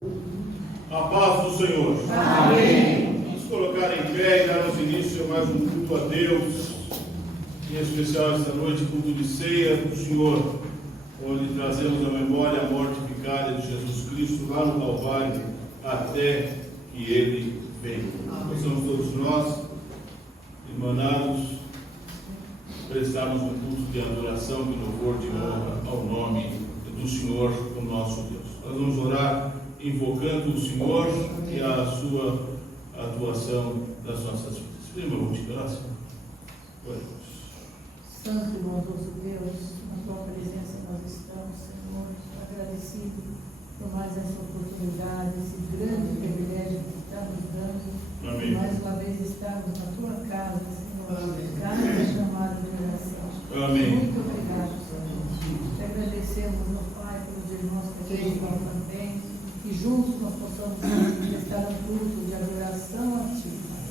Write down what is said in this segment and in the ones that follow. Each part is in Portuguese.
A paz do Senhor. Amém. Vamos colocar em pé e darmos início a mais um culto a Deus, em especial esta noite, culto de ceia do Senhor, onde trazemos à memória a morte vicária de Jesus Cristo lá no Calvário, até que Ele venha. Possamos todos nós, irmanados, prestarmos um culto de adoração, de louvor, de honra ao nome do Senhor, o nosso Deus. Nós vamos orar invocando o Senhor e a sua atuação das nossas vidas. Primeiro, vamos de oração. Santo e bondoso Deus, na tua presença nós estamos, Senhor, agradecidos por mais essa oportunidade, esse grande privilégio que está nos dando. Amém. Mais uma vez estarmos na tua casa, Senhor, casa chamada de oração. Amém. Muito obrigado, Senhor. Te agradecemos, meu Pai, pelos irmãos que aqui estão também, que juntos nós possamos prestar um culto de adoração a Ti, Pai.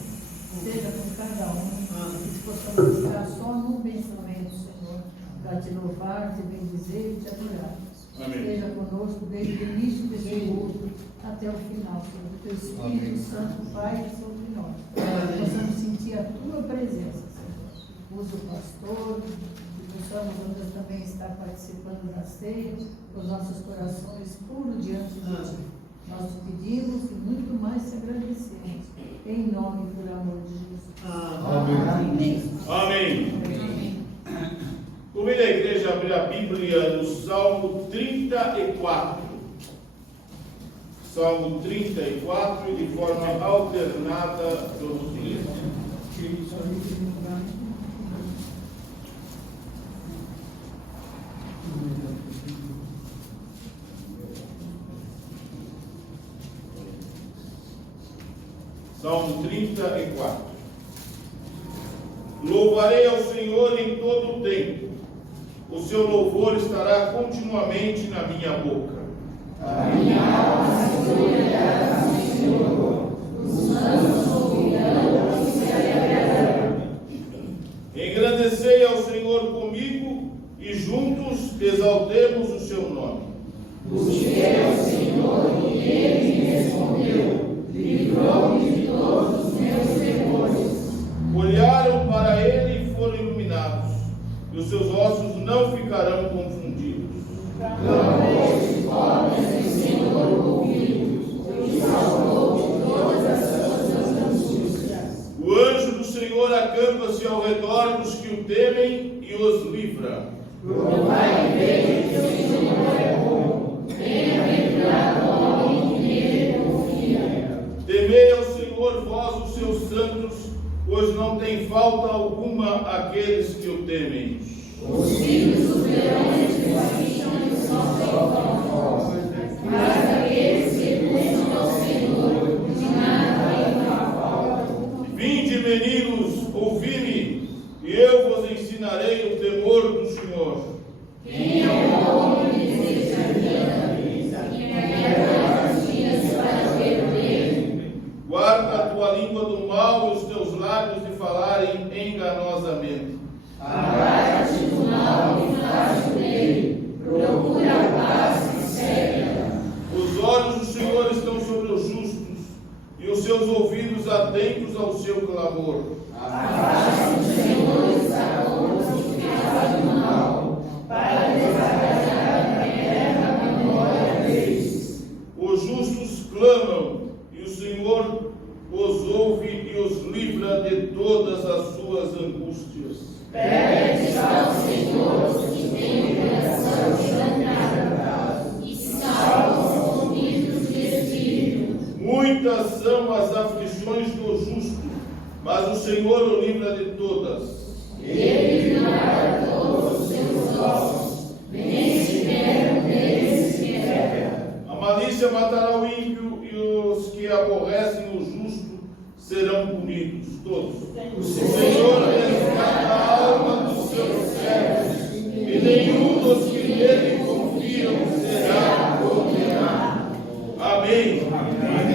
Seja com cada um, que possamos estar só no pensamento, Senhor, para Te louvar, Te bendizer e Te adorar. Amém. Esteja conosco desde o início desse culto até o final, Senhor. Que Teu Espírito Santo, Pai, sobre nós. Possamos sentir a Tua presença, Senhor. Usa o pastor, que possamos também estar participando da ceia, com os nossos corações puros diante de Ti. Nós te pedimos e muito mais te agradecemos. Em nome e por amor de Jesus. Amém. Amém. Convido a igreja a abrir a Bíblia no Salmo 34. Salmo 34, de forma alternada, vamos ler. Salmo 34. Louvarei ao Senhor em todo o tempo. O seu louvor estará continuamente na minha boca. A minha alma se gloriará no Senhor, os anjos ouvirão e se alegrarão. Engrandecerei ao Senhor comigo e juntos exaltemos o seu nome. Busquei ao Senhor e ele me respondeu, livrou-me de todos os meus temores. Olharam para ele e foram iluminados, e os seus ossos não ficarão confundidos. Clamou de pobres e Senhor ouviu, e salvou de todas as suas angústias. O anjo do Senhor acampa-se ao redor dos que o temem e os livra. Provai e veja que o Senhor é bom, bem-aventurado o homem que nele confia. Temei ao Senhor, vós os seus santos, pois não tem falta alguma aqueles que o temem. Os filhos dos leões desistam e os salvam, mas aqueles que buscam ao Senhor, de nada haverá falta. Vinde, meninos, ouvi-me, e eu vos ensinarei o temor do Senhor. Quem é o homem que deseja a vida, e quer as dias para ver o bem? Guarda a tua língua do mal e os teus lábios de falarem enganosamente. Aparta-te do mal e faz o bem, procura a paz e segue-a. Os olhos do Senhor estão sobre os justos, e os seus ouvidos atentos ao seu clamor. Afasta o Senhor está contra os que fazem mal, para desagradar a terra a memória deles. Os justos clamam, e o Senhor os ouve e os livra de todas as suas angústias. Pede ao Senhor os que têm o coração quebrantado, e salva os oprimidos de espírito. Muitas são as aflições do justo, mas o Senhor o livra de todas. Ele livra todos os seus ossos, nem se quebram deles se quebra. A malícia matará o ímpio, e os que aborrecem o justo serão punidos, todos. O Senhor resgata a alma dos seus servos, e nenhum dos que nele confiam será condenado. Amém.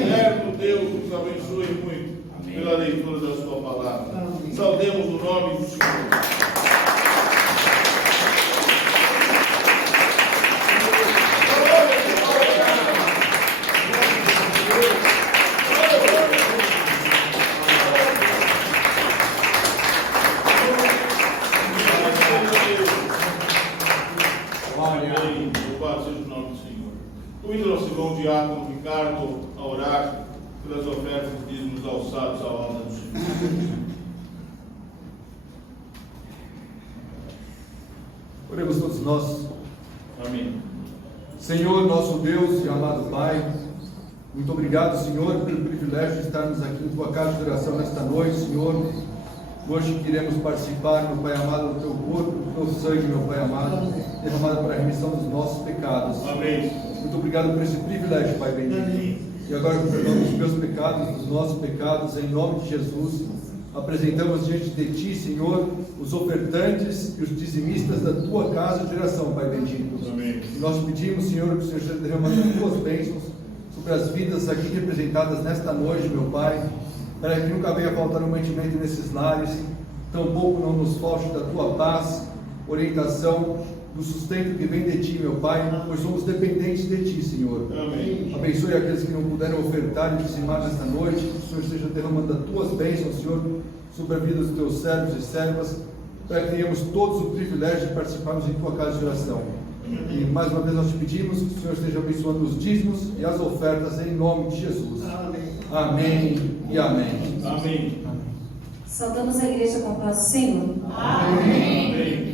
Eterno Deus nos abençoe muito pela leitura da sua palavra. Saudemos o nome do Senhor. Convido nosso irmão diácono Ricardo a orar pelas ofertas e dízimos alçados à alta do Senhor. Oremos todos nós. Amém. Senhor, nosso Deus e amado Pai, muito obrigado, Senhor, pelo privilégio de estarmos aqui em Tua casa de oração nesta noite, Senhor. Hoje queremos participar, meu Pai amado, do Teu corpo, do Teu sangue, meu Pai amado, derramado para a remissão dos nossos pecados. Amém. Muito obrigado por esse privilégio, Pai bendito. E agora, com perdão dos meus pecados, dos nossos pecados, em nome de Jesus, apresentamos diante de Ti, Senhor, os ofertantes e os dizimistas da Tua casa de oração, Pai bendito. Amém. E nós pedimos, Senhor, que o Senhor esteja derramando as Tuas bênçãos sobre as vidas aqui representadas nesta noite, meu Pai, para que nunca venha faltar um mantimento nesses lares, tampouco não nos falte da Tua paz, orientação, do sustento que vem de Ti, meu Pai, pois somos dependentes de Ti, Senhor. Amém. Abençoe aqueles que não puderam ofertar e dizimar nesta noite, que o Senhor esteja derramando as Tuas bênçãos, Senhor, sobre a vida dos Teus servos e servas, para que tenhamos todos o privilégio de participarmos em Tua casa de oração. E mais uma vez nós te pedimos que o Senhor esteja abençoando os dízimos e as ofertas em nome de Jesus. Amém e amém. Amém. Saudamos a igreja com a paz do Senhor. Amém. Amém. Te ver.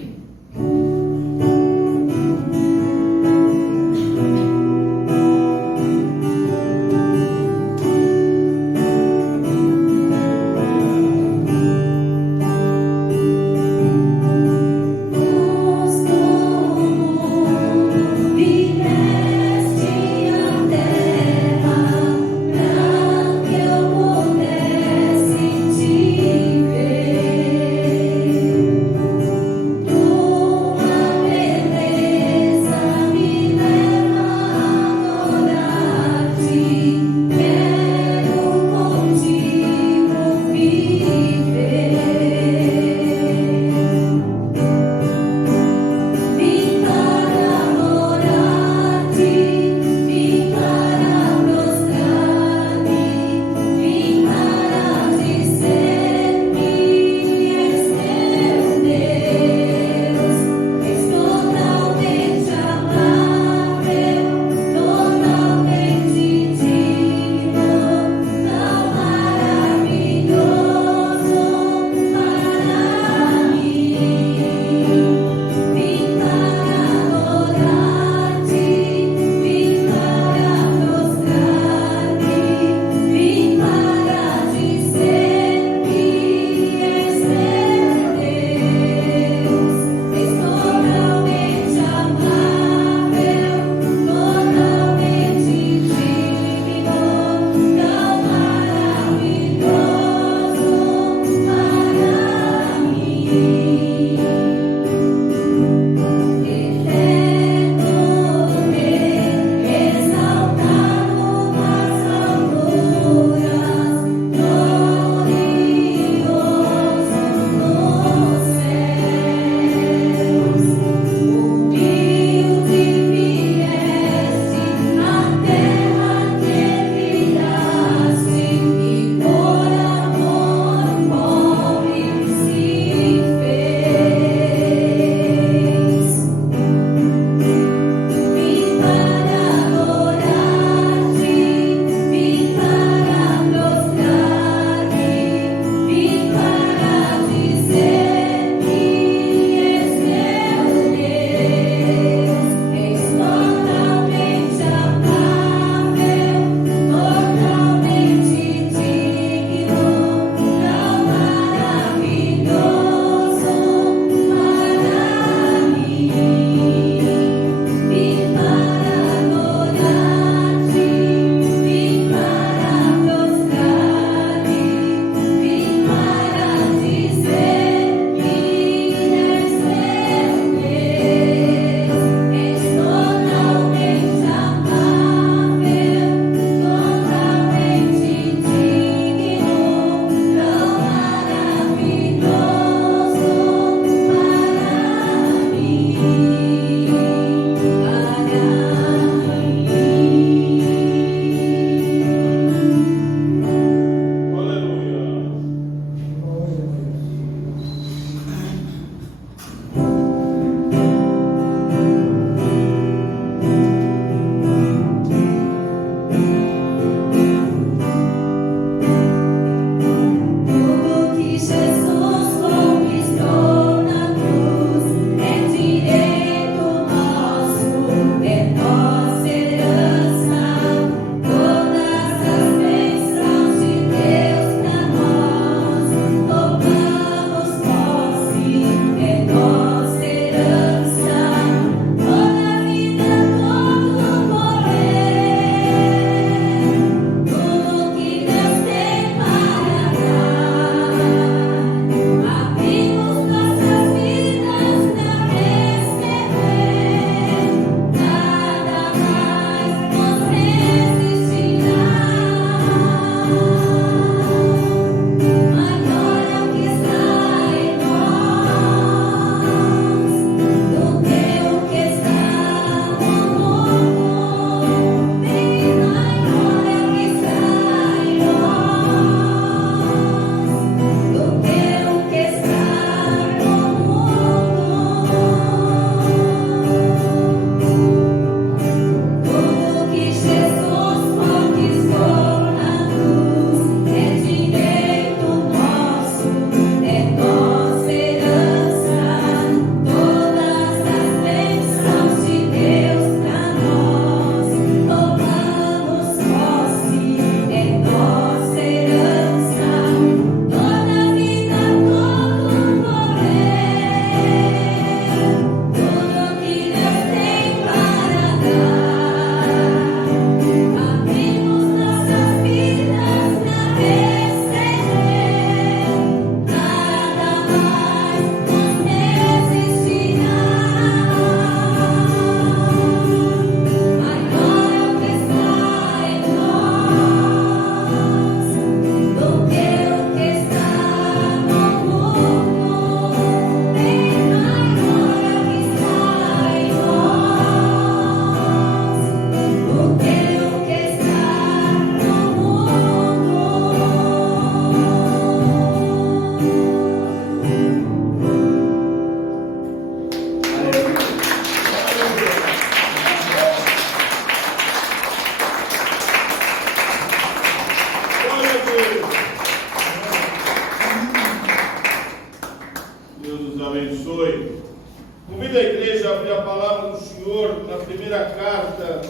palavra do Senhor na primeira carta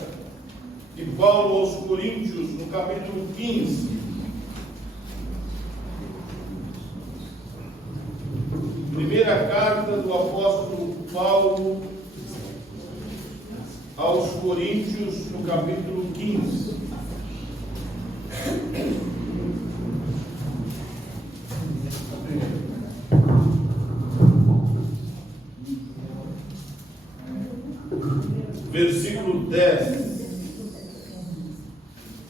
de Paulo aos Coríntios, no capítulo 15. Primeira carta do apóstolo Paulo aos Coríntios, no capítulo 15. Versículo 10.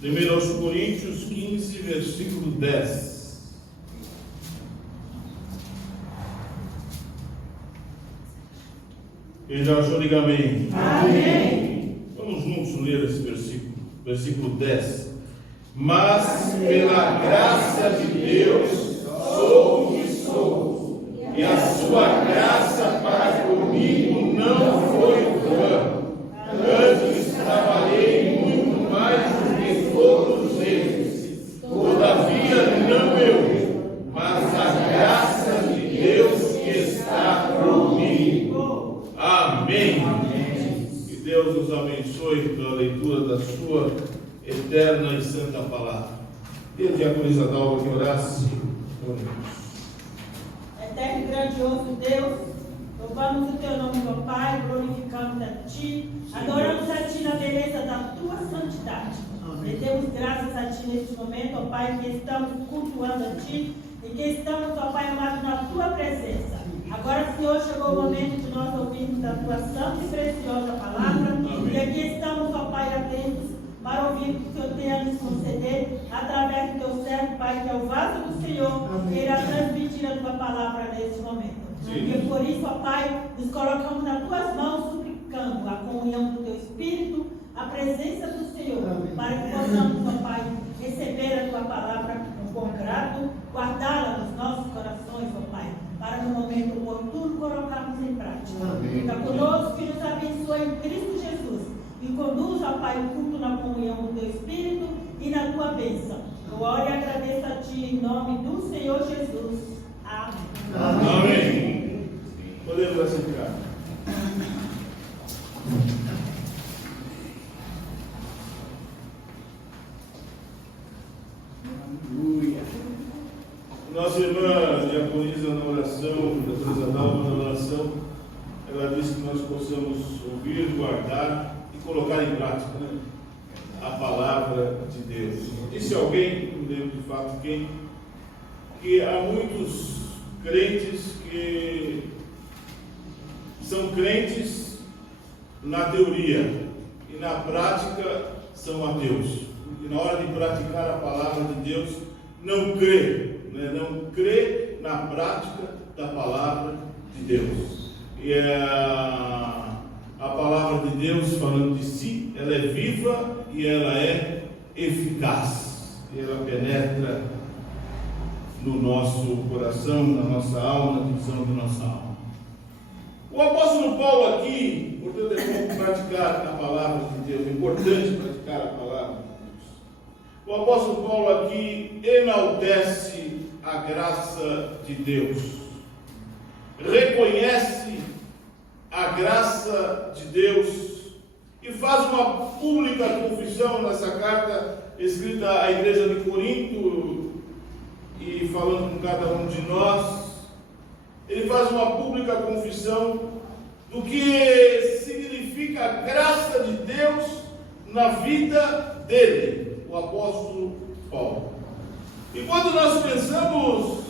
1 aos Coríntios 15, versículo 10. Quem já achou, diga amém. Amém. Vamos juntos ler esse versículo. Versículo 10. Mas pela graça de Deus sou o que sou, e a sua graça para comigo não foi vã. Antes trabalhei muito mais do que todos eles. Todavia não eu, mas a graça de Deus que está comigo. Amém. Que Deus nos abençoe pela leitura da sua eterna e santa palavra. Desde a diaconisa Dalva que orasse. Eterno e grandioso Deus, louvamos o teu nome, meu Pai, glorificamos a Ti, adoramos a Ti na beleza da Tua santidade. Rendemos graças a Ti neste momento, ó Pai, que estamos cultuando a Ti e que estamos, ó Pai amado, na Tua presença. Agora, Senhor, chegou o momento de nós ouvirmos a Tua santa e preciosa palavra. Amém. E aqui estamos, ó Pai, atentos para ouvir o que o Senhor tem a nos conceder através do Teu servo, Pai, que é o vaso do Senhor, que irá transmitir a Tua palavra neste momento. Sim. E por isso, ó Pai, nos colocamos nas Tuas mãos, suplicando a comunhão do Teu Espírito, a presença do Senhor, amém, para que possamos, ó Pai, receber a Tua palavra com grato, guardá-la nos nossos corações, ó Pai, para no momento oportuno colocarmos em prática. Amém. Fica conosco e nos abençoe em Cristo Jesus. E conduz, ó Pai, o culto na comunhão do Teu Espírito e na Tua bênção. Eu oro e agradeço a Ti em nome do Senhor Jesus. Amém. Amém. Podemos assentar. Aleluia. Nossa irmã diaconisa na oração, diaconisa Dalva na oração, ela disse que nós possamos ouvir, guardar e colocar em prática, né, a palavra de Deus. Disse alguém, não lembro de fato quem, que há muitos crentes que são crentes na teoria e na prática são ateus. E na hora de praticar a palavra de Deus não crê, né? Não crê na prática da palavra de Deus. E a palavra de Deus, falando de si, ela é viva e ela é eficaz. E ela penetra no nosso coração, na nossa alma, na divisão da nossa alma. O apóstolo Paulo aqui, portanto, é bom praticar a palavra de Deus, é importante praticar a palavra de Deus. O apóstolo Paulo aqui enaltece a graça de Deus, reconhece a graça de Deus e faz uma pública confissão nessa carta escrita à igreja de Corinto e falando com cada um de nós. Ele faz uma pública confissão do que significa a graça de Deus na vida dele, o apóstolo Paulo. E quando nós pensamos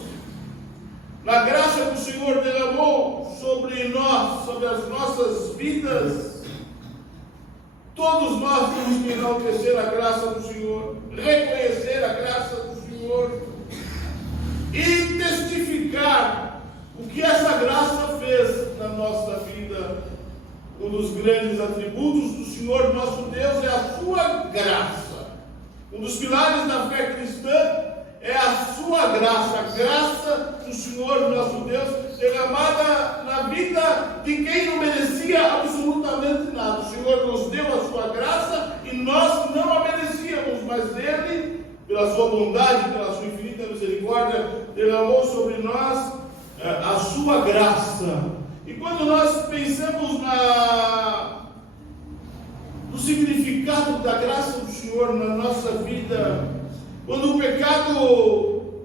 na graça que o Senhor derramou sobre nós, sobre as nossas vidas, todos nós temos que enaltecer a graça do Senhor, reconhecer a graça do Senhor e testificar o que essa graça fez na nossa vida. Um dos grandes atributos do Senhor nosso Deus é a sua graça. Um dos pilares da fé cristã é a sua graça, a graça do Senhor nosso Deus derramada na vida de quem não merecia absolutamente nada. O Senhor nos deu a sua graça e nós não a merecíamos, mas Ele, pela sua bondade, pela sua infinita misericórdia, derramou sobre nós a sua graça. E quando nós pensamos no significado da graça do Senhor na nossa vida, quando o pecado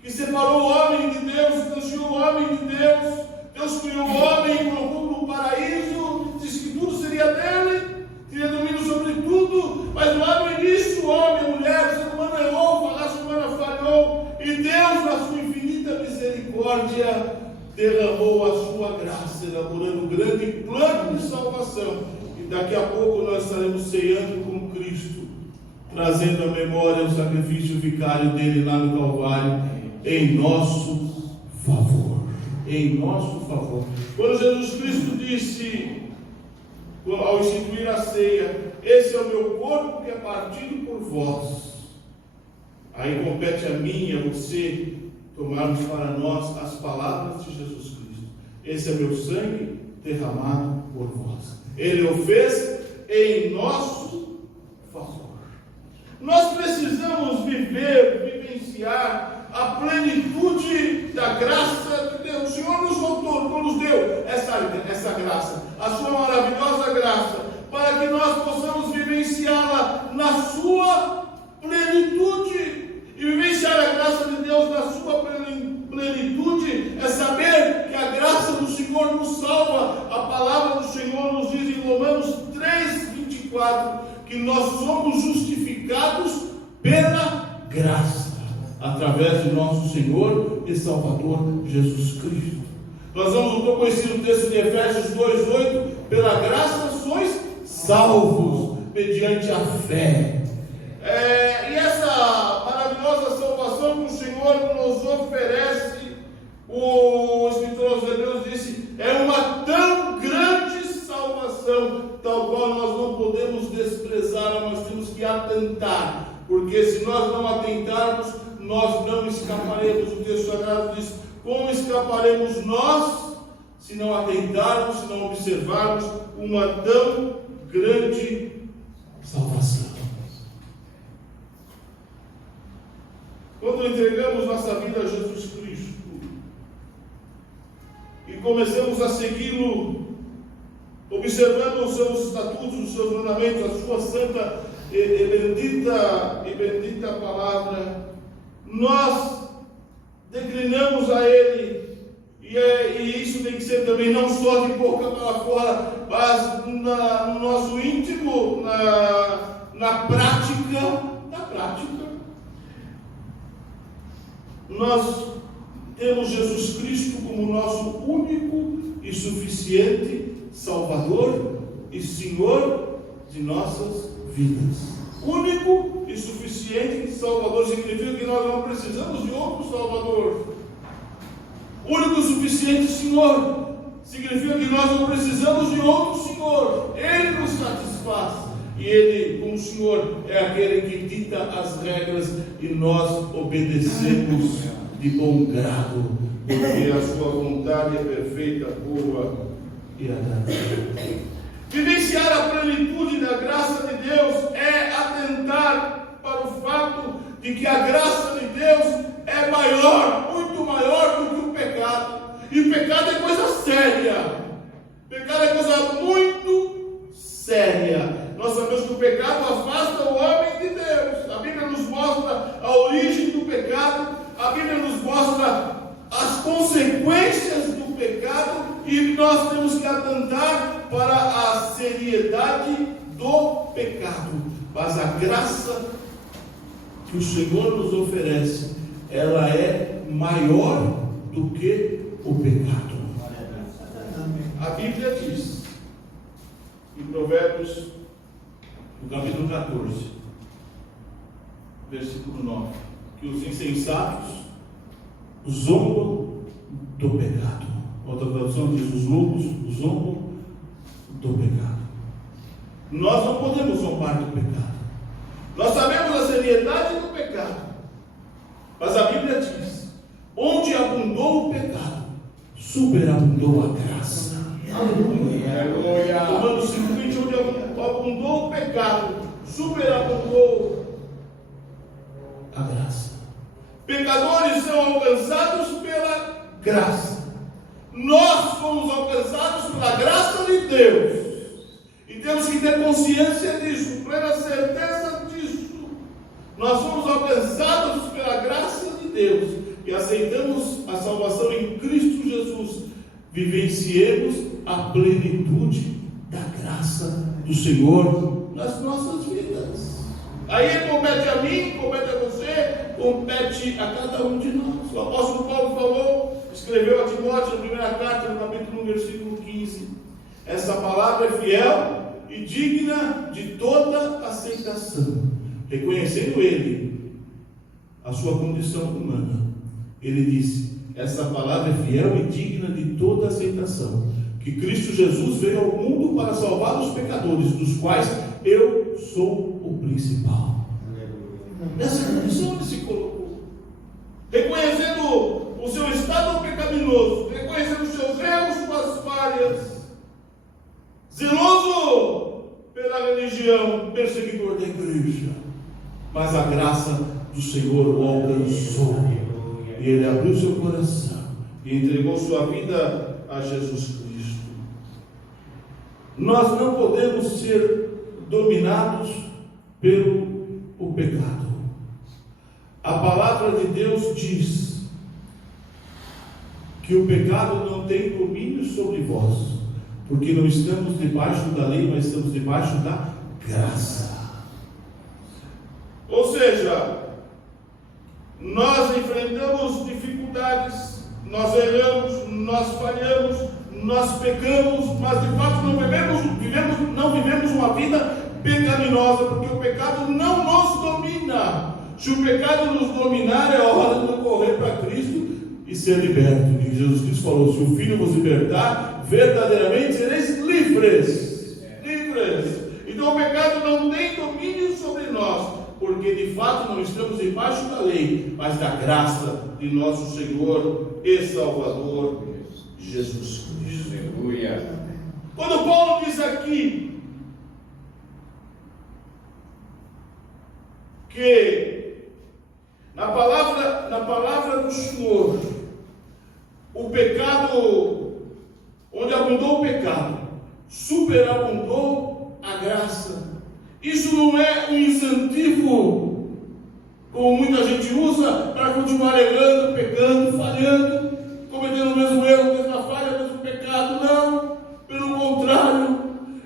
que separou o homem de Deus, distanciou o homem de Deus, Deus criou o homem e colocou no paraíso, disse que tudo seria dele, teria domínio sobre tudo, mas lá no início o homem, a mulher, o ser humano errou, a raça humana falhou, e Deus, na sua infinita misericórdia, derramou a sua graça, elaborando um grande plano de salvação. E daqui a pouco nós estaremos ceando com Cristo, trazendo à memória o sacrifício vicário dele lá no Calvário, em nosso favor. Em nosso favor. Quando Jesus Cristo disse, ao instituir a ceia, esse é o meu corpo que é partido por vós, aí compete a mim e a você tomarmos para nós as palavras de Jesus Cristo. Esse é meu sangue derramado por vós. Ele o fez em nosso favor. Nós precisamos vivenciar a plenitude da graça de Deus. O Senhor nos deu essa graça, a sua maravilhosa graça, para que nós possamos vivenciá-la na sua plenitude. E vivenciar a graça de Deus na sua plenitude é saber que a graça do Senhor nos salva. A palavra do Senhor nos diz em Romanos 3:24 que nós somos justificados pela graça, através de nosso Senhor e Salvador Jesus Cristo. Nós vamos conhecer o texto de Efésios 2:8, pela graça sois salvos, mediante a fé. E essa maravilhosa salvação que o Senhor nos oferece, o escritor aos Hebreus disse, é uma tão grande salvação, tal qual nós não podemos desprezá-la, nós temos que atentar, porque se nós não atentarmos, nós não escaparemos. O texto sagrado diz, como escaparemos nós, se não atentarmos, se não observarmos uma tão grande salvação? Quando entregamos nossa vida a Jesus Cristo e começamos a segui-lo, observando os seus estatutos, os seus mandamentos, a sua santa e bendita palavra, nós declinamos a Ele, e isso tem que ser também não só de boca para fora, mas no nosso íntimo, na prática. Nós temos Jesus Cristo como nosso único e suficiente Salvador e Senhor de nossas vidas. Único e suficiente Salvador significa que nós não precisamos de outro Salvador. Único e suficiente Senhor significa que nós não precisamos de outro Senhor. Ele nos satisfaz. E Ele, como Senhor, é aquele que dita as regras e nós obedecemos de bom grado, porque a sua vontade é perfeita, boa e agradável. Vivenciar a plenitude da graça de Deus é atentar para o fato de que a graça de Deus é maior, muito maior do que o pecado. E o pecado é coisa séria. Pecado é coisa muito séria. Nós sabemos que o pecado afasta o homem de Deus. A Bíblia nos mostra a origem do pecado, a Bíblia nos mostra as consequências do pecado, e nós temos que atentar para a seriedade do pecado. Mas a graça que o Senhor nos oferece, ela é maior do que o pecado. A Bíblia diz, em Provérbios, no capítulo 14, versículo 9, que os insensatos zombam do pecado. Outra tradução diz, os loucos zombam do pecado. Nós não podemos zombar do pecado. Nós sabemos a seriedade do pecado, mas a Bíblia diz, onde abundou o pecado, superabundou a graça. Aleluia. Romanos 5:20, onde abundou o pecado, superabundou a graça. Pecadores são alcançados pela graça. Nós fomos alcançados pela graça de Deus. E temos que ter consciência disso, plena certeza disso. Nós fomos alcançados pela graça de Deus e aceitamos a salvação em Cristo Jesus. Vivenciemos a plenitude da graça do Senhor nas nossas vidas. Aí compete a mim, compete a você, compete a cada um de nós. O apóstolo Paulo falou, escreveu a Timóteo na primeira carta, no capítulo 1, versículo 15. Essa palavra é fiel e digna de toda aceitação. Reconhecendo ele a sua condição humana, ele disse: essa palavra é fiel e digna de toda aceitação, que Cristo Jesus veio ao mundo para salvar os pecadores, dos quais eu sou o principal. Nessa condição ele se colocou, reconhecendo o seu estado pecaminoso, reconhecendo os seus erros, suas falhas, zeloso pela religião, perseguidor da igreja, mas a graça do Senhor o alcançou, e ele abriu seu coração e entregou sua vida a Jesus Cristo. Nós não podemos ser dominados pelo pecado. A palavra de Deus diz que o pecado não tem domínio sobre vós, porque não estamos debaixo da lei, mas estamos debaixo da graça. Ou seja, nós enfrentamos dificuldades, nós erramos, nós falhamos, nós pecamos, mas de fato não vivemos uma vida pecaminosa, porque o pecado não nos domina. Se o pecado nos dominar, é hora de correr para Cristo e ser liberto. E Jesus Cristo falou: se o Filho vos libertar, verdadeiramente sereis livres. Livres. Então o pecado não tem domínio sobre nós, porque de fato não estamos debaixo da lei, mas da graça de nosso Senhor e Salvador Jesus Cristo. Aleluia. Quando Paulo diz aqui que na palavra do Senhor, o pecado, onde abundou o pecado, superabundou a graça. Isso não é um incentivo, como muita gente usa, para continuar errando, pecando, falhando, cometendo o mesmo erro, a mesma falha, o mesmo pecado. Não, pelo contrário,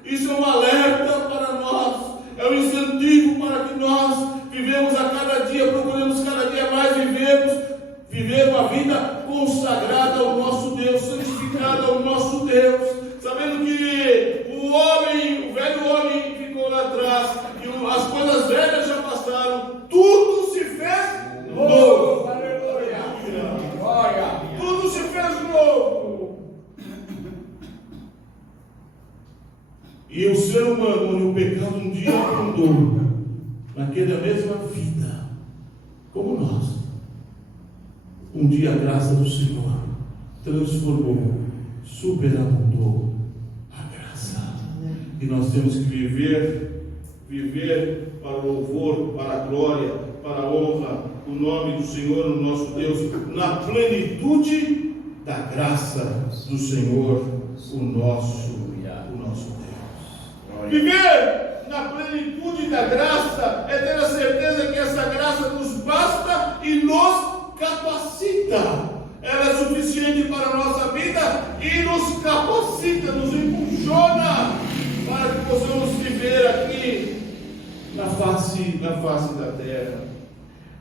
isso é um alerta para nós, é um incentivo para que nós vivemos a cada dia, procuremos cada dia mais viver uma vida consagrada ao nosso Deus, santificada ao nosso Deus, sabendo que o velho homem ficou lá atrás, e as coisas velhas já passaram, tudo se fez novo. Aleluia. Tudo se fez novo. E o ser humano, onde o pecado um dia afundou, naquela mesma vida, como nós, um dia a graça do Senhor transformou, superabundou a graça. E nós temos que viver para o louvor, para a glória, para a honra, o nome do Senhor, o nosso Deus, na plenitude da graça do Senhor, o nosso Deus. Viver na plenitude da graça é ter a certeza que essa graça nos basta e nos capacita. Ela é suficiente para a nossa vida e nos capacita, nos impulsiona para que possamos viver aqui na face da terra.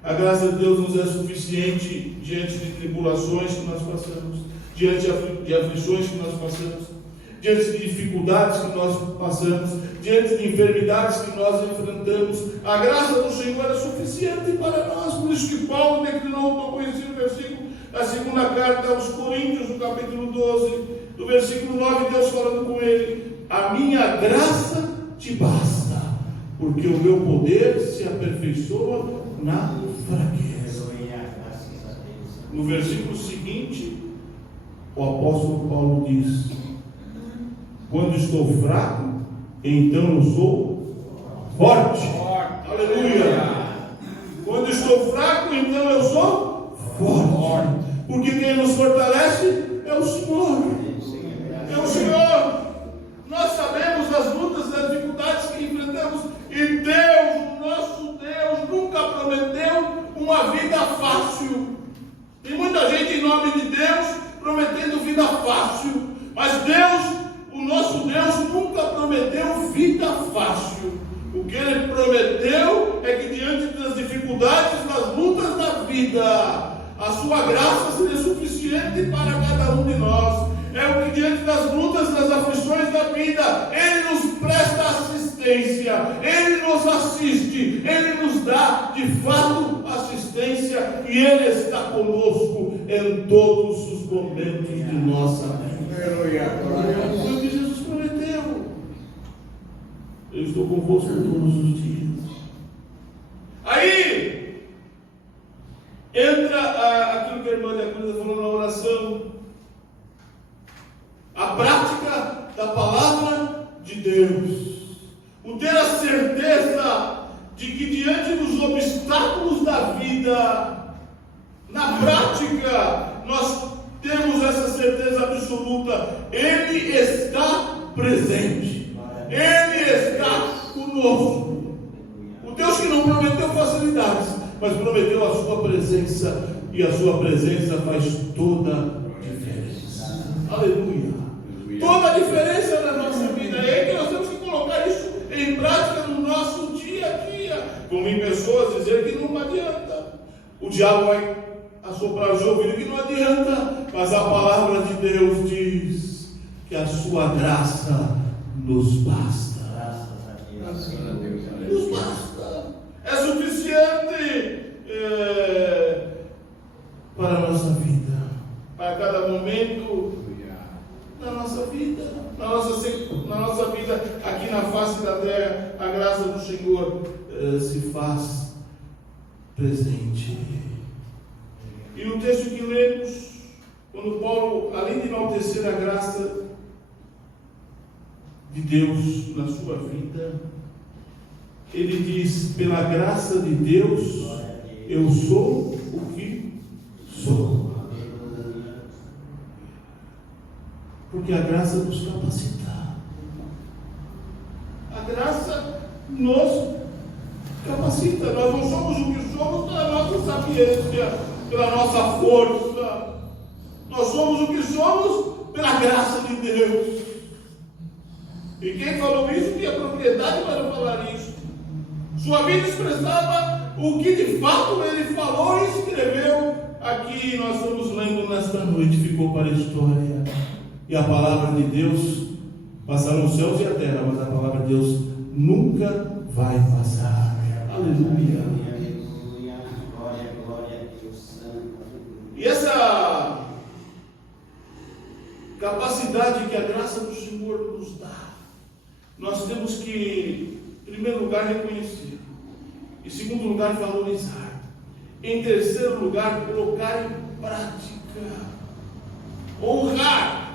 A graça de Deus nos é suficiente diante de tribulações que nós passamos, diante de aflições que nós passamos, diante de dificuldades que nós passamos, diante de enfermidades que nós enfrentamos. A graça do Senhor é suficiente para nós. Por isso que Paulo declinou o tão conhecido versículo da segunda carta aos Coríntios, no capítulo 12, do versículo 9, Deus falando com ele: a minha graça te basta, porque o meu poder se aperfeiçoa na fraqueza. No versículo seguinte, o apóstolo Paulo diz: quando estou fraco, então eu sou forte. Aleluia. Quando estou fraco, então eu sou forte. Porque quem nos fortalece é o Senhor. É o Senhor. Nós sabemos as lutas, as dificuldades que enfrentamos. E Deus, o nosso Deus, nunca prometeu uma vida fácil. Tem muita gente em nome de Deus prometendo vida fácil. Mas Deus, o nosso Deus, nunca prometeu vida fácil. O que Ele prometeu é que diante das dificuldades, das lutas da vida, a sua graça seria suficiente para cada um de nós. É o que diante das lutas, das aflições da vida, Ele nos presta assistência, Ele nos assiste, Ele nos dá de fato assistência e Ele está conosco em todos os momentos de nossa vida. Foi o que Jesus prometeu. Eu estou convosco todos os dias. Aí entra aquilo que a irmã Diaconisa falou na oração, a prática da palavra de Deus, o ter a certeza de que diante dos obstáculos da vida, na prática, nós temos essa certeza absoluta, Ele está presente, Ele está conosco. O Deus que não prometeu facilidades, mas prometeu a sua presença, e a sua presença faz toda a diferença. Aleluia! Toda a diferença na nossa vida. É aí que nós temos que colocar isso em prática no nosso dia a dia. Como em pessoas dizer que não adianta. O diabo vai assoprar os ouvidos que não adianta. Mas a palavra de Deus diz que a sua graça nos basta. Nos basta. É suficiente para a nossa vida. Para cada momento na nossa vida, na nossa vida aqui na face da terra, a graça do Senhor se faz presente. E no texto que lemos, quando Paulo, além de enaltecer a graça de Deus na sua vida, ele diz: pela graça de Deus, eu sou o que sou. Porque a graça nos capacita. A graça nos capacita. Nós não somos o que somos pela nossa sapiência, pela nossa força. Nós somos o que somos pela graça de Deus. E quem falou isso tinha propriedade para falar isso. Sua vida expressava o que de fato ele falou e escreveu. Aqui nós estamos lendo nesta noite, ficou para a história. E a palavra de Deus, passarão os céus e a terra, mas a palavra de Deus nunca vai passar. Aleluia. E essa capacidade que a graça do Senhor nos dá, nós temos que, em primeiro lugar, reconhecer. Em segundo lugar, valorizar. Em terceiro lugar, colocar em prática. Honrar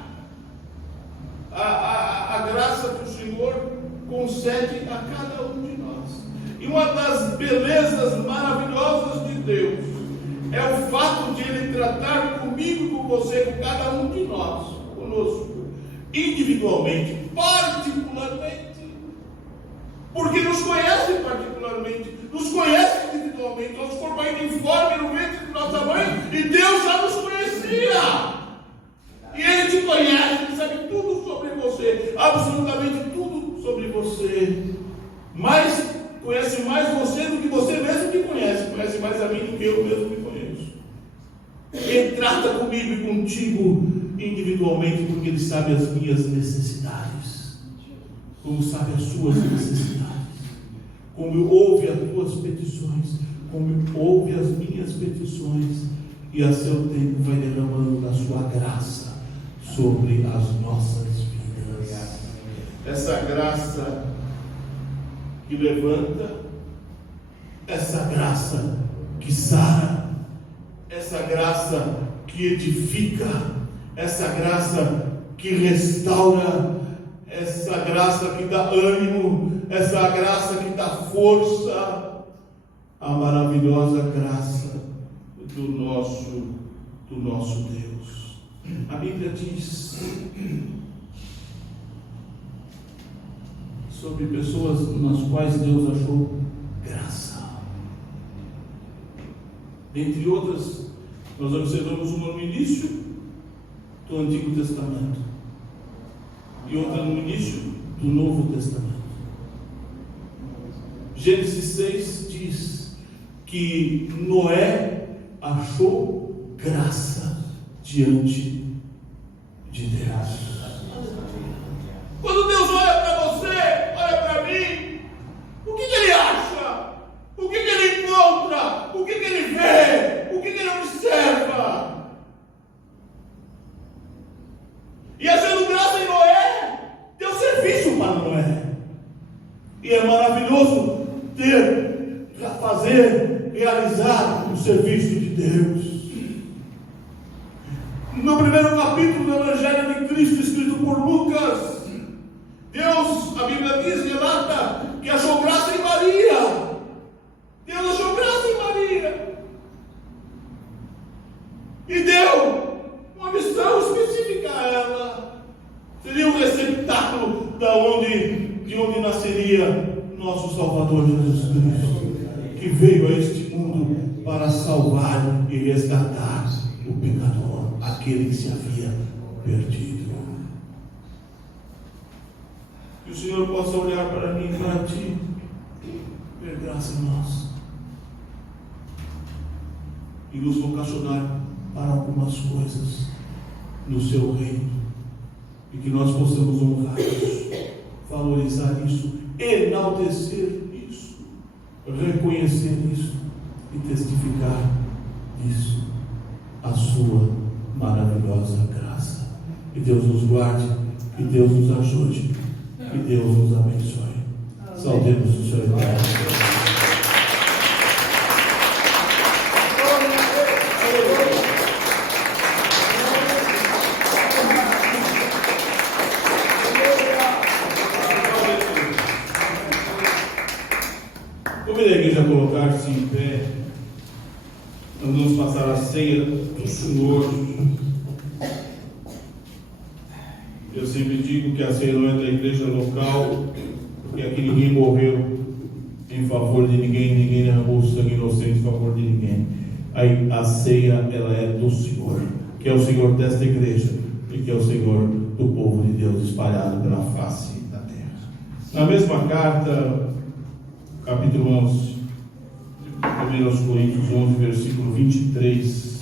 a graça que o Senhor concede a cada um de nós. E uma das belezas maravilhosas de Deus é o fato de Ele tratar comigo, com você, com cada um de nós, conosco, individualmente, particularmente. Porque nos conhece particularmente, nos conhece individualmente. Nosso corpo ainda informe no ventre de nossa mãe, e Deus já nos conhecia. E Ele te conhece, Ele sabe tudo sobre você, absolutamente tudo sobre você. Mas conhece mais você do que você mesmo me conhece. Conhece mais a mim do que eu mesmo me conheço. Ele trata comigo e contigo individualmente, porque Ele sabe as minhas necessidades, como sabe as suas necessidades, como ouve as tuas petições, como ouve as minhas petições, e a seu tempo vai derramando a sua graça sobre as nossas vidas. Essa graça que levanta, essa graça que sara, essa graça que edifica, essa graça que restaura, essa graça que dá ânimo, essa graça que dá força, a maravilhosa graça do nosso Deus. A Bíblia diz sobre pessoas nas quais Deus achou graça. Dentre outras, nós observamos uma no início do Antigo Testamento e outra no início do Novo Testamento. Gênesis 6 diz que Noé achou graça diante de Deus. Quando Deus olha para você, olha para mim, o que Ele acha? O que Ele encontra? O que Ele vê? O que Ele observa? E achando graça em Noé, deu serviço para Noé. E é maravilhoso realizar o serviço de Deus. No primeiro capítulo do Evangelho de Cristo, escrito por Lucas, Deus, a Bíblia diz, relata que achou graça em Maria. Deus achou graça em Maria e deu uma missão específica a ela. Seria um receptáculo de onde nasceria nosso Salvador Jesus Cristo, que veio a este mundo para salvar e resgatar o pecador, aquele que se havia perdido. Que o Senhor possa olhar para mim e para ti, ver graça em nós e nos vocacionar para algumas coisas no seu reino, e que nós possamos honrar isso, valorizar isso, enaltecer isso, reconhecer isso e testificar isso, a sua maravilhosa graça. Que Deus nos guarde, que Deus nos ajude, que Deus nos abençoe. Saudemos o Senhor eterno. Convido a igreja a colocar-se em pé. Nós vamos passar a ceia do Senhor. Eu sempre digo que a ceia não é da igreja local, porque aqui ninguém morreu em favor de ninguém, ninguém derramou sangue inocente em favor de ninguém. Aí a ceia, ela é do Senhor, que é o Senhor desta igreja e que é o Senhor do povo de Deus espalhado pela face da terra. Na mesma carta, capítulo 11, 1 Coríntios 11, versículo 23.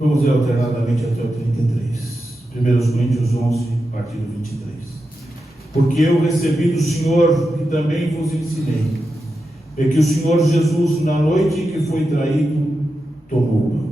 Vamos ler alternadamente até o 33. 1 Coríntios 11, a partir do 23. Porque eu recebi do Senhor, e também vos ensinei, é que o Senhor Jesus, na noite em que foi traído, tomou pão.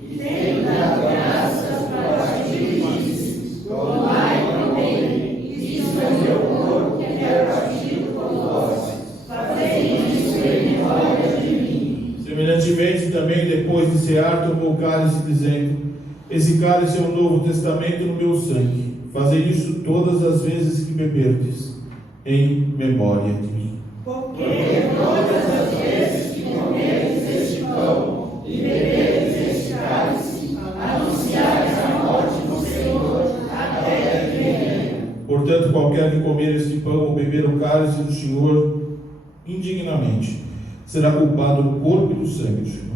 E tendo dado graças para ti, disse: tomai e comei, isto é meu corpo, que é partido por vós. Fazei isso em memória de mim. Semelhantemente, também, depois de cear, tomou o cálice, dizendo: esse cálice é o novo testamento no meu sangue. Fazei isso todas as vezes que beberdes, em memória de mim. Porque todas as vezes que comerdes este pão e beberdes este cálice, anunciais a morte do Senhor até que venha. Portanto, qualquer que comer este pão ou beber o cálice do Senhor indignamente, será culpado do corpo e do sangue do Senhor.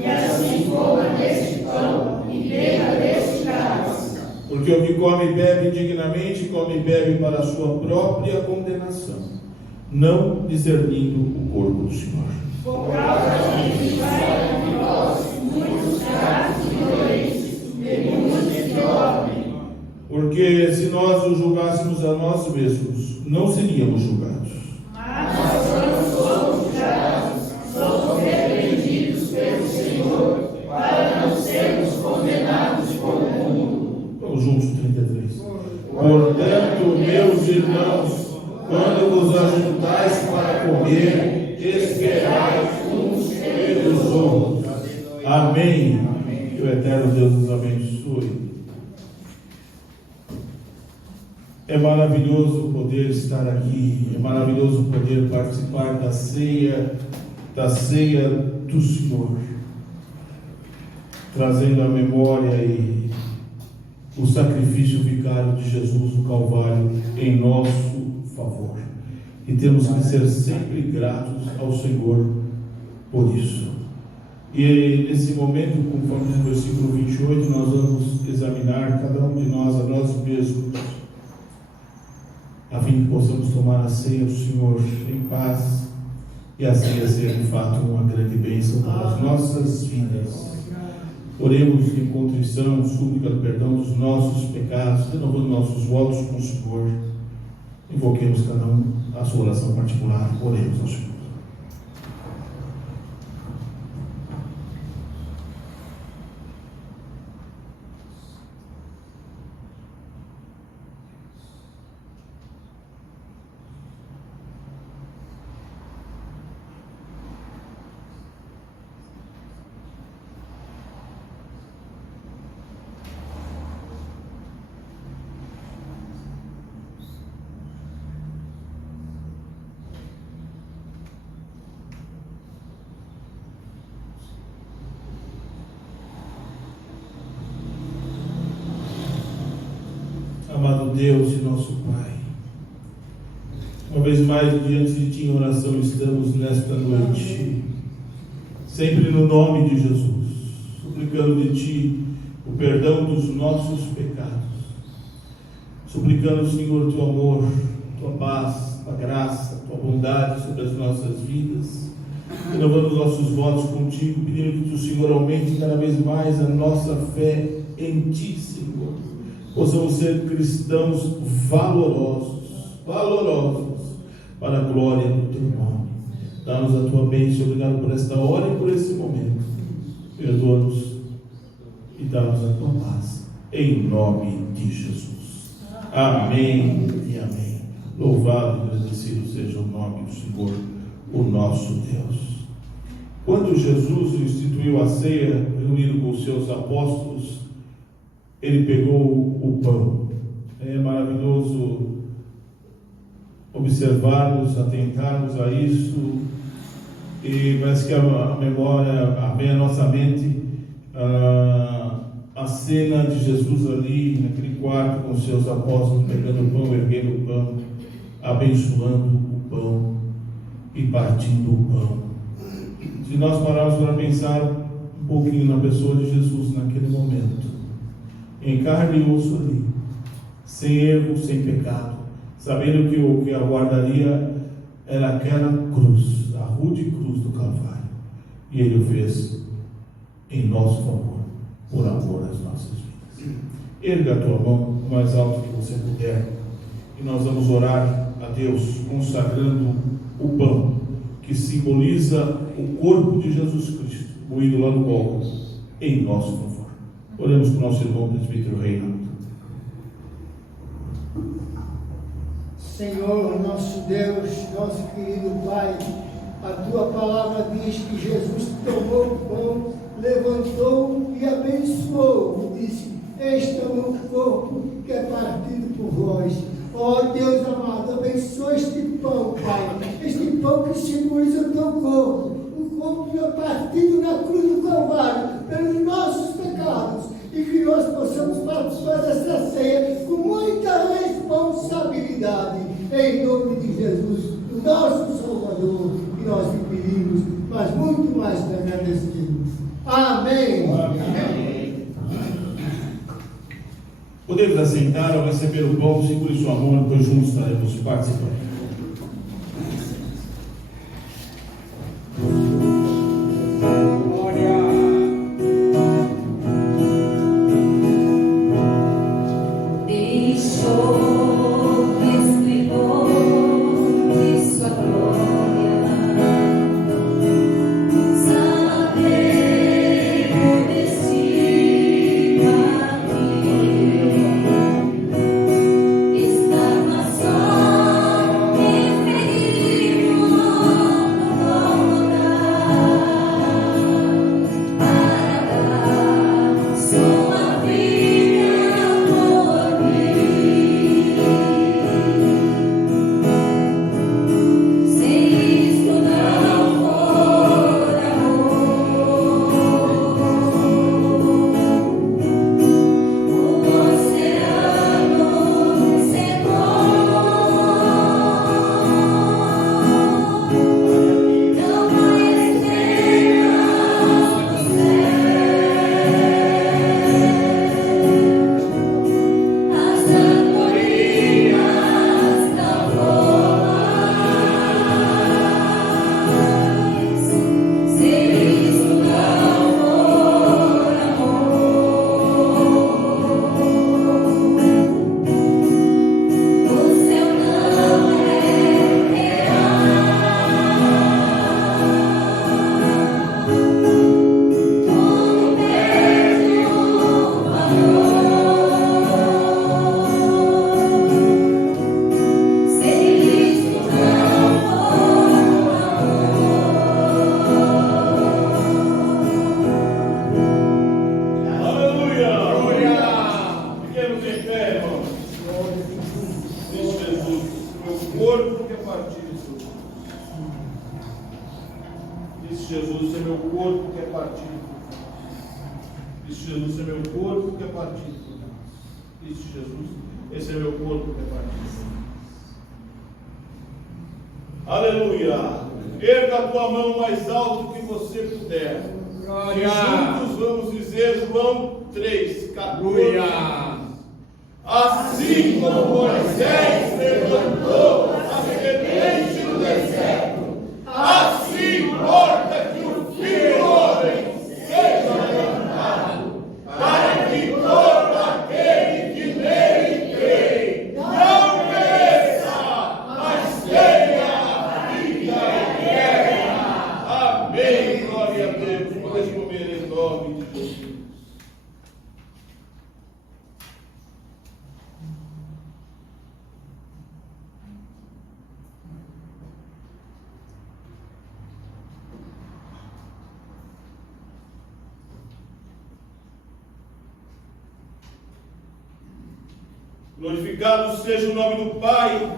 E assim coma deste pão e beba deste cálice. Porque o que come e bebe indignamente, come e bebe para a sua própria condenação, não discernindo o corpo do Senhor. Por causa disso, vai de nós muitos fracos e doentes, e muitos que dormem. Porque se nós o julgássemos a nós mesmos, não seríamos julgados. Mas nós somos julgados, somos repreendidos pelo Senhor, para não sermos condenados com o mundo. Vamos juntos, 33. comer, esperai uns pelos outros. Amém. Que o eterno Deus nos abençoe. É maravilhoso poder estar aqui, é maravilhoso poder participar da ceia do Senhor, trazendo a memória e o sacrifício vicário de Jesus no Calvário em nosso favor. E temos que ser sempre gratos ao Senhor por isso. E nesse momento, conforme o versículo 28, nós vamos examinar cada um de nós, a nós mesmos, a fim que possamos tomar a ceia do Senhor em paz e a ceia ser de fato uma grande bênção para as nossas vidas. Oremos em contrição, súplica do perdão dos nossos pecados, renovando nossos votos com o Senhor. Invoquemos cada um a sua oração particular. Oremos ao Senhor. Amado Deus e nosso Pai, uma vez mais diante de Ti em oração estamos nesta noite, sempre no nome de Jesus, suplicando de Ti o perdão dos nossos pecados, suplicando, Senhor, Teu amor, Tua paz, Tua graça, Tua bondade sobre as nossas vidas, renovando os nossos votos contigo, pedindo que o Senhor aumente cada vez mais a nossa fé em Ti, Senhor. Possamos ser cristãos valorosos para a glória do Teu nome. Dá-nos a Tua bênção, obrigado por esta hora e por esse momento. Perdoa-nos e dá-nos a Tua paz, em nome de Jesus. Amém e amém. Louvado e agradecido seja o nome do Senhor, o nosso Deus. Quando Jesus instituiu a ceia, reunido com os seus apóstolos, Ele pegou o pão. É maravilhoso observarmos, atentarmos a isso, e parece que a memória, vem à nossa mente a cena de Jesus ali, naquele quarto com os seus apóstolos, pegando o pão, erguendo o pão, abençoando o pão e partindo o pão. Se nós pararmos para pensar um pouquinho na pessoa de Jesus naquele momento, em carne e osso ali, sem erro, sem pecado, sabendo que o que aguardaria era aquela cruz, a rude cruz do Calvário, e Ele o fez em nosso favor, por amor às nossas vidas. Erga a tua mão o mais alto que você puder, e nós vamos orar a Deus, consagrando o pão, que simboliza o corpo de Jesus Cristo, moído lá no Gólgota, em nosso favor. Oremos com o nosso irmão presbítero Reinaldo. Senhor, nosso Deus, nosso querido Pai, a Tua palavra diz que Jesus tomou o pão, levantou e abençoou, e disse: este é o meu corpo que é partido por vós. Ó Deus amado, abençoa este pão, Pai, este pão que simboliza o Teu corpo, o corpo que é partido na cruz do Calvário, pelos nossos pecados, e que nós possamos participar dessa ceia com muita responsabilidade, em nome de Jesus, o nosso Salvador, que nós lhe pedimos, mas muito mais que agradecemos. Amém. Amém. Podemos assentar ao receber o pão, segure sua mão, pois juntos estaremos participando. Está na sua Disse Jesus, esse é meu corpo que é partido por vós. Disse Jesus, esse é meu corpo que é partido por vós. Disse Jesus, esse é meu corpo que é partido por vós. Aleluia! Erga a tua mão mais alto que você puder. Glória! E juntos vamos dizer João 3, 14. Assim como Moisés levantou a serpente no deserto, assim importa que o Filho do Homem seja levantado, para que todo aquele que nele crê não pereça, mas tenha a vida eterna. Amém. Glória a Deus. Pode comer em nome de Jesus. Glorificado seja o nome do Pai,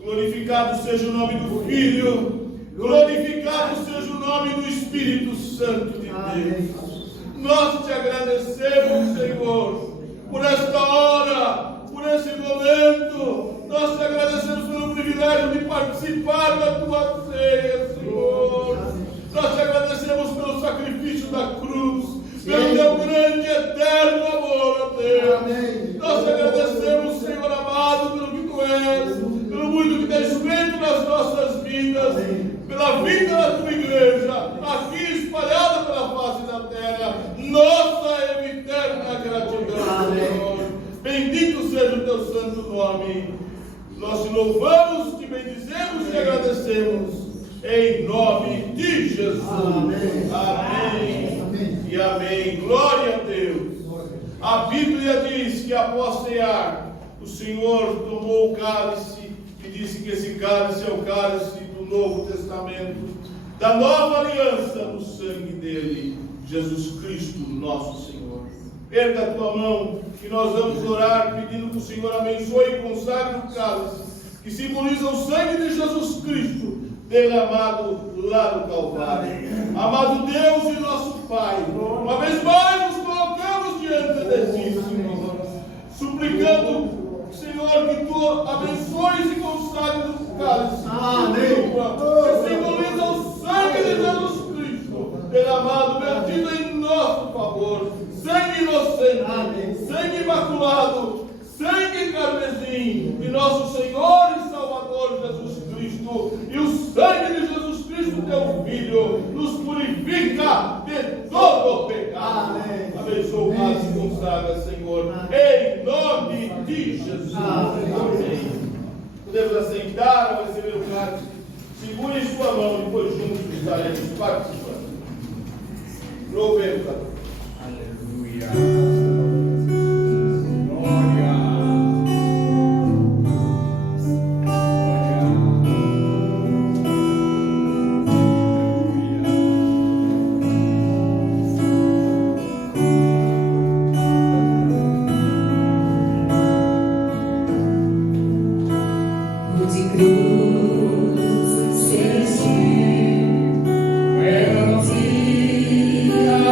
glorificado seja o nome do Filho, glorificado seja o nome do Espírito Santo de Deus. Nós te agradecemos, Senhor, por esta hora, por esse momento. Nós te agradecemos pelo privilégio de participar da tua ceia, Senhor. Nós te agradecemos pelo sacrifício da cruz, pelo teu grande e eterno amor, ó Deus. Nós te agradecemos, Senhor amado, pelo que tu és, pelo muito que tens feito nas nossas vidas, pela vida da tua igreja, aqui espalhada pela face da terra. Nossa eterna gratidão, Senhor. Bendito seja o teu santo nome. Nós te louvamos, te bendizemos e te agradecemos. Em nome de Jesus. Amém. Amém. E amém. Glória a Deus. A Bíblia diz que após cear, o Senhor tomou o cálice e disse que esse cálice é o cálice do Novo Testamento, da nova aliança no sangue dele, Jesus Cristo, nosso Senhor. Erga a tua mão e nós vamos orar pedindo que o Senhor abençoe e consagre o cálice, que simboliza o sangue de Jesus Cristo derramado lá no Calvário. Amado Deus e nosso Pai, uma vez mais nos colocamos diante de ti, Senhor, suplicando, Senhor, que tu abençoes e consagres o cálice, que simboliza o sangue de Jesus Cristo derramado, vertido em nosso favor, sangue inocente, sangue imaculado, sangue carmesim de nosso Senhor e Salvador Jesus Cristo. E o sangue de Jesus Cristo, teu Filho, nos purifica de todo o pecado. Abençoa o cálice e consagra, Senhor, em nome de Jesus. Amém. Podemos assentar ao receber o cálice. Segure em sua mão e depois juntos estaremos participando. Louvemos a Deus. Aleluia. Sentir, é um dia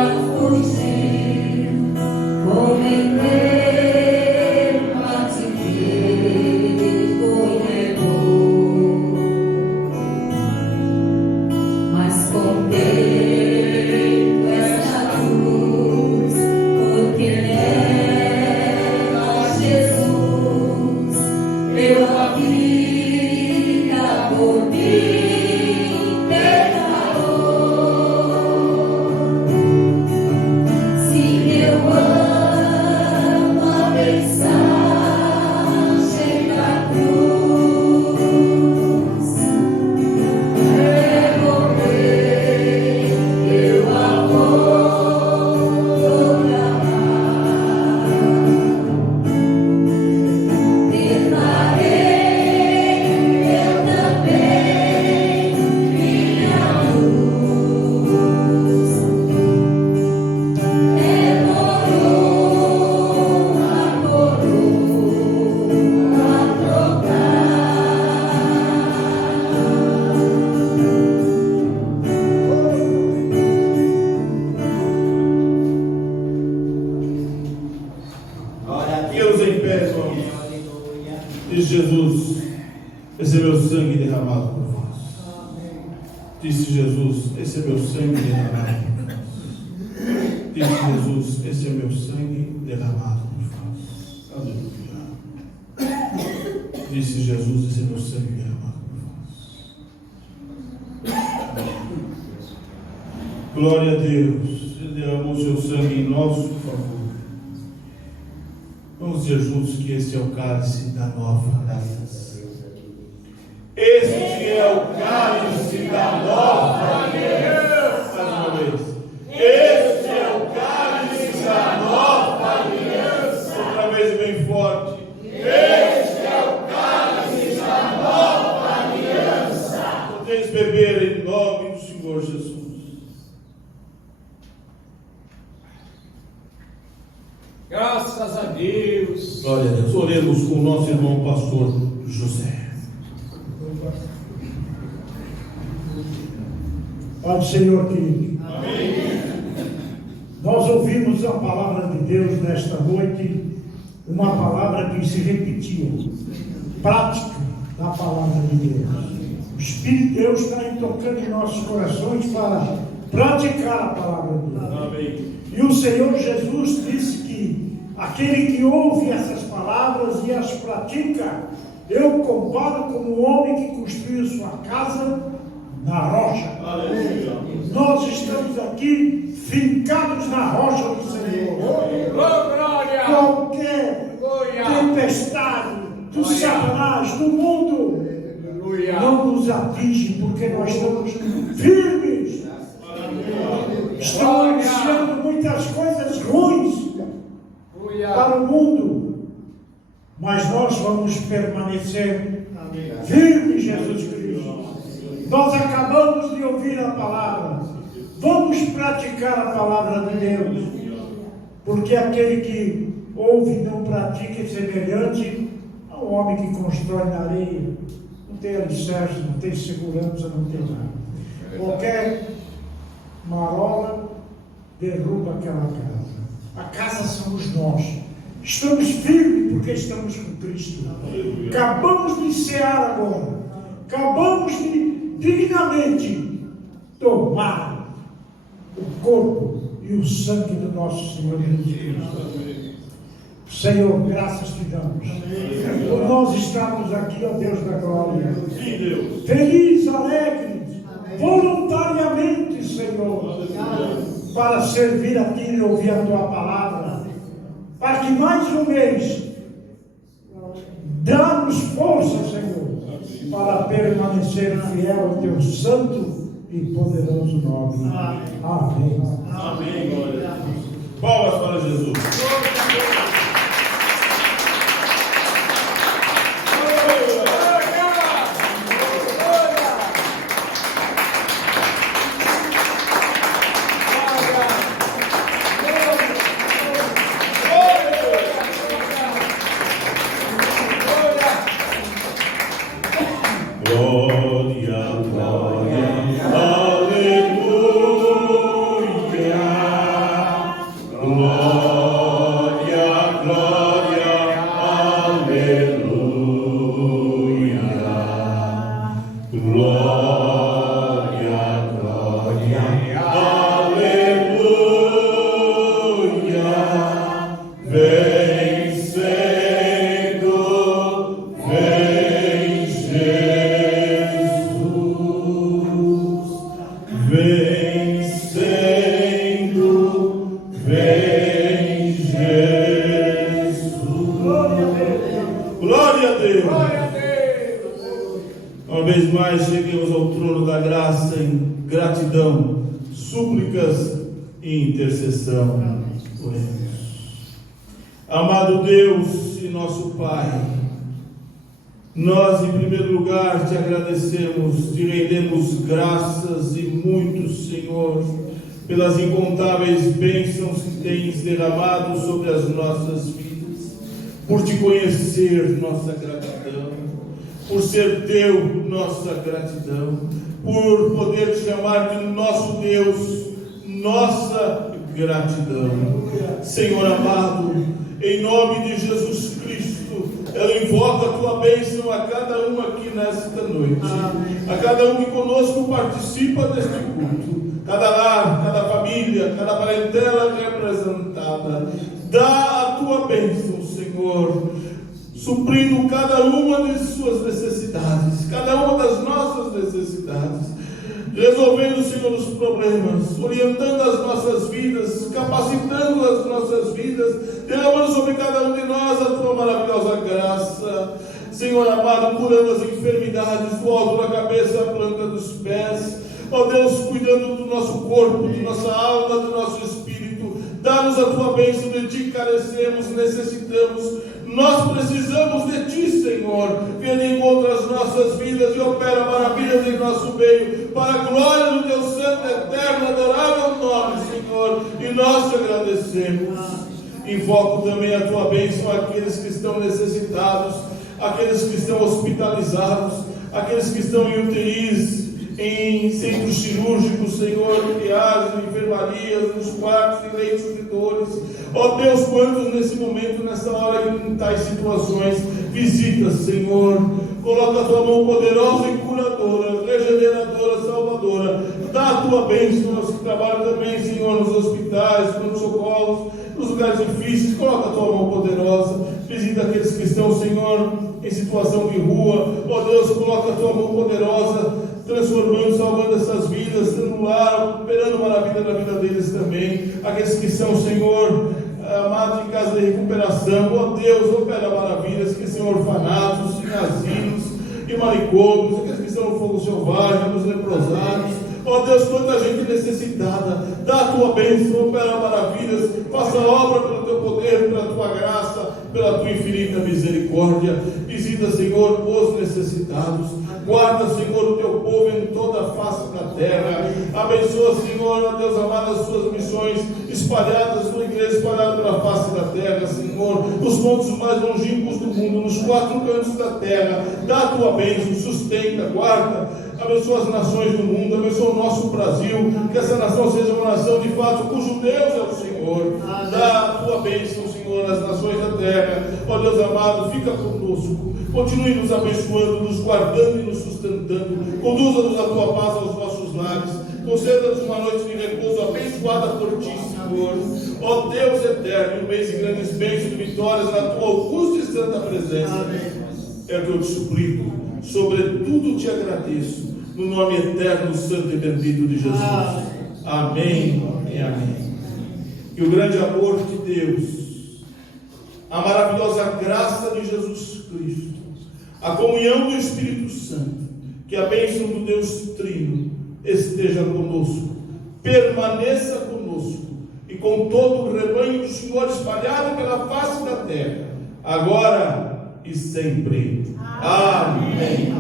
Disse Jesus: esse é meu sangue derramado por vós. Disse Jesus: esse é meu sangue derramado por vós. Aleluia. Disse Jesus: esse é meu sangue derramado por vós. Glória a Deus. Ele derramou seu sangue em nosso favor. Vamos dizer juntos que esse é o cálice da nova aliança. Este é o cálice da nova aliança. Mais uma vez. Este é o cálice da nova aliança. Outra vez bem forte. Este é o cálice da nova aliança. Podeis beber em nome do Senhor Jesus. Graças a Deus. Glória a Deus. Oremos com o nosso irmão pastor José. Pai do Senhor querido. Amém. Nós ouvimos a palavra de Deus nesta noite, uma palavra que se repetiu, prática da palavra de Deus. O Espírito de Deus está tocando em nossos corações para praticar a palavra de Deus. Amém. E o Senhor Jesus disse que aquele que ouve essas palavras e as pratica, eu comparo como um homem que construiu sua casa na rocha. Aleluia. Nós estamos aqui fincados na rocha do Senhor. Glória. Qualquer tempestade do Satanás, do mundo, não nos atinge, porque nós estamos firmes. Estão anunciando muitas coisas ruins para o mundo, mas nós vamos permanecer firmes, Jesus Cristo. Nós acabamos de ouvir a palavra, vamos praticar a palavra de Deus, porque aquele que ouve e não pratica é semelhante a um homem que constrói na areia, não tem alicerce, não tem segurança, não tem nada. Qualquer marola derruba aquela casa. A casa somos nós. Estamos firmes porque estamos com Cristo. Acabamos de cear agora. Acabamos de dignamente tomar o corpo e o sangue do nosso Senhor Jesus Cristo. Senhor, graças te damos. Por nós estamos aqui, ó Deus da glória. Felizes, alegres, voluntariamente, Senhor, para servir a Ti e ouvir a Tua palavra, para que mais um mês dá-nos força, Senhor, para permanecer fiel ao Teu santo e poderoso nome. Amém. Amém. Glória a Deus. Palmas para Jesus. Glória, glória, aleluia. Glória, glória, aleluia. Glória, glória, aleluia. Vencendo, vem Jesus. Vencendo, vem Jesus. Glória a Deus. Glória a Deus. Uma vez mais cheguemos ao trono da graça em gratidão, súplicas e intercessão. Oremos. Amado Deus e nosso Pai, nós em primeiro lugar te agradecemos, te rendemos graças e muito, Senhor, pelas incontáveis bênçãos que tens derramado sobre as nossas vidas, por te conhecer, nossa gratidão, por ser teu, nossa gratidão, por poder te chamar de nosso Deus, nossa gratidão. Senhor amado, em nome de Jesus Cristo, Eu invoco a tua bênção a cada um aqui nesta noite. A cada um que conosco participa deste culto. Cada lar, cada família, cada parentela representada. Dá a tua bênção, Senhor, suprindo cada uma de suas necessidades, cada uma das nossas necessidades, resolvendo, Senhor, os problemas, orientando as nossas vidas, capacitando as nossas vidas, derramando sobre cada um de nós a tua maravilhosa graça, Senhor amado, curando as enfermidades do alto da cabeça à planta dos pés, ó Deus, cuidando do nosso corpo, de nossa alma, do nosso espírito. Dá-nos a tua bênção, de ti carecemos, necessitamos, nós precisamos de ti, Senhor. Venha de encontro às nossas vidas e opera maravilhas em nosso meio, para a glória do teu santo, eterno, adorável nome, Senhor, e nós te agradecemos. Invoco também a tua bênção àqueles que estão necessitados, aqueles que estão hospitalizados, aqueles que estão em UTIs, em centros cirúrgicos, Senhor, em triagens, em enfermarias, nos quartos e leitos de dores. Ó Deus, quantos nesse momento, nessa hora, em tais situações, visita, Senhor. Coloca a tua mão poderosa e curadora, regeneradora, salvadora. Dá a tua bênção aos que trabalham também, Senhor, nos hospitais, nos socorros, nos lugares difíceis. Coloca a tua mão poderosa. Visita aqueles que estão, Senhor, em situação de rua. Ó Deus, coloca a tua mão poderosa, transformando, salvando essas vidas, dando lar, operando maravilha na vida deles também. Aqueles que são, Senhor, amados, em casa de recuperação, ó Deus, opera maravilhas, que são orfanatos, em asilos, em manicômios, aqueles que estão no fogo selvagem, nos leprosados. Ó Deus, quanta gente necessitada, dá a tua bênção, opera maravilhas, faça obra pelo teu poder, pela tua graça, pela tua infinita misericórdia. Visita, Senhor, os necessitados. Guarda, Senhor, o teu povo em toda a face da terra. Abençoa, Senhor, ó Deus amado, as suas missões espalhadas, a sua igreja espalhada pela face da terra, Senhor, os pontos mais longínquos do mundo, nos quatro cantos da terra. Dá a tua bênção, sustenta, guarda. Abençoa as nações do mundo, abençoa o nosso Brasil, que essa nação seja uma nação de fato cujo Deus é o Senhor. Dá a tua bênção, Senhor, nas nações da terra. Ó Deus amado, fica conosco, continue nos abençoando, nos guardando e nos sustentando. Conduza-nos a tua paz aos nossos lares. Conceda-nos uma noite de repouso abençoada por ti, Senhor. Ó Deus eterno, um mês de grandes bênçãos e vitórias na tua augusta e santa presença. É o que eu te suplico, sobretudo te agradeço, no nome eterno, santo e bendito de Jesus. Amém e amém. Que o grande amor de Deus, a maravilhosa graça de Jesus Cristo, a comunhão do Espírito Santo, que a bênção do Deus Trino esteja conosco, permaneça conosco e com todo o rebanho do Senhor espalhado pela face da terra, agora e sempre. Amém.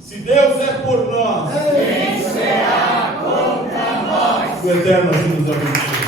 Se Deus é por nós, quem será contra nós? O Eterno nos abençoe.